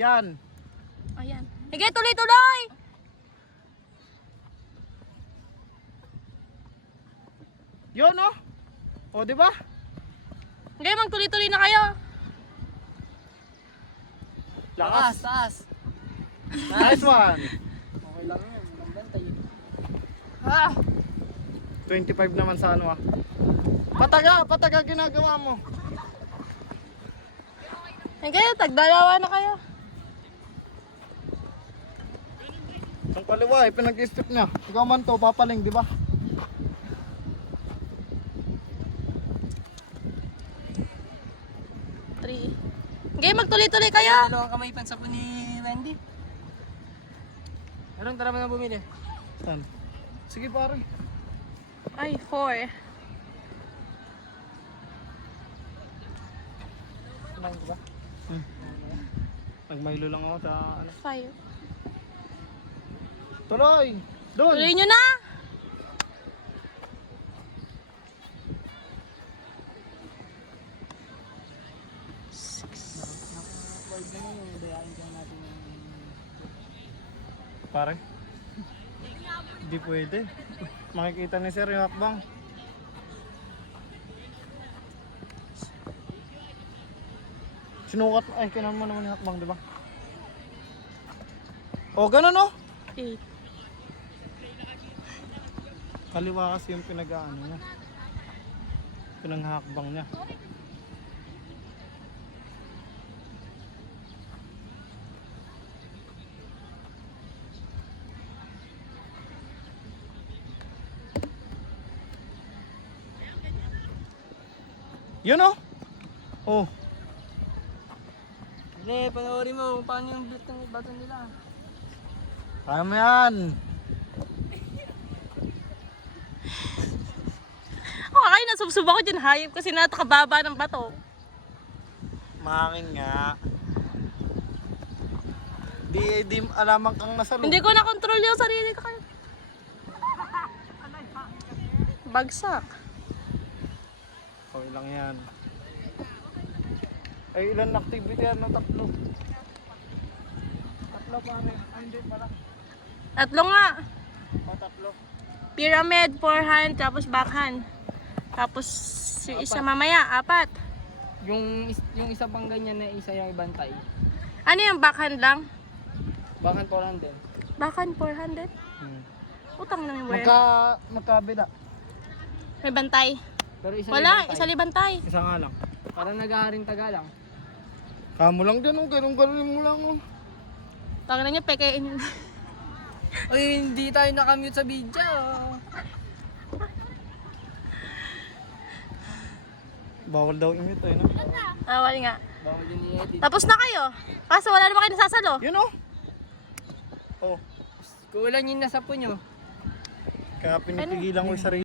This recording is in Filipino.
Yan. Ayan. Sige, tuloy-tuloy! Yun oh. O, di ba? Sige, magtuloy-tuloy na kayo. Lakas. Taas. Nice one. Okay lang yan. Bantay. 25 naman sa ano ah. Pataga ginagawa mo. Sige, tagdalawa na kayo. Ang kaliwa eh, pinag-step niya. Ikaw man to, papaling, di ba? Three. Sige, magtuloy-tuloy kayo. Dalawang kamay pansa po ni Wendy. Anong tara mo na bumili? Saan? Sige pare. Ay, 4. Lang, diba? Nagmaylo lang ako sa ano. 5. Tuloy! Doon! Tuloy nyo na! Pare. Hindi pwede. Makikita ni sir yung hakbang. Sinukat, ay kinan mo naman yung hakbang, di ba? O, ganun oh! 8. Kaliwa kasi yung pinag-ano niya. Pinanghakbang niya. Yun oh! Oh! Hindi, panoorin mo kung paano yung build ng bato nila. Kaya mo yan! Ay, nasubsub ako dyan. Hayop kasi natakababa ng bato. Mangin nga. Di alaman kang nasa loob. Hindi ko na-control yung sarili ko. Bagsak. Okay lang yan. Ay, ilan activity yan ng tatlo? Tatlo pa ano? Ay, hindi pala. Tatlo nga. O, tatlo. Pyramid, forehand, tapos backhand. Tapos yung isa mamaya, 4. Yung isa pang ganyan na isa yung ibantay. Ano yung backhand lang? Bakit po lang din? Backhand 400? Utang na yung wire. Magkabila. May bantay. Pero isa Wala, libantay. isa libantay. Isa nga lang. Parang nag-aaring tagalang. Kamo lang dyan, ganun mo lang. Oh. Tawag na niya, pekein yun. Uy, hindi tayo nakamute sa video. Bawal daw i-mute eh, no? Awal nga. Bawal din i-edit. Tapos na kayo. Kaso wala naman kayo nasasalo. Yun oh! Oh, Kulang yung nasa po nyo. kaya pinipigilan ko yung sarili.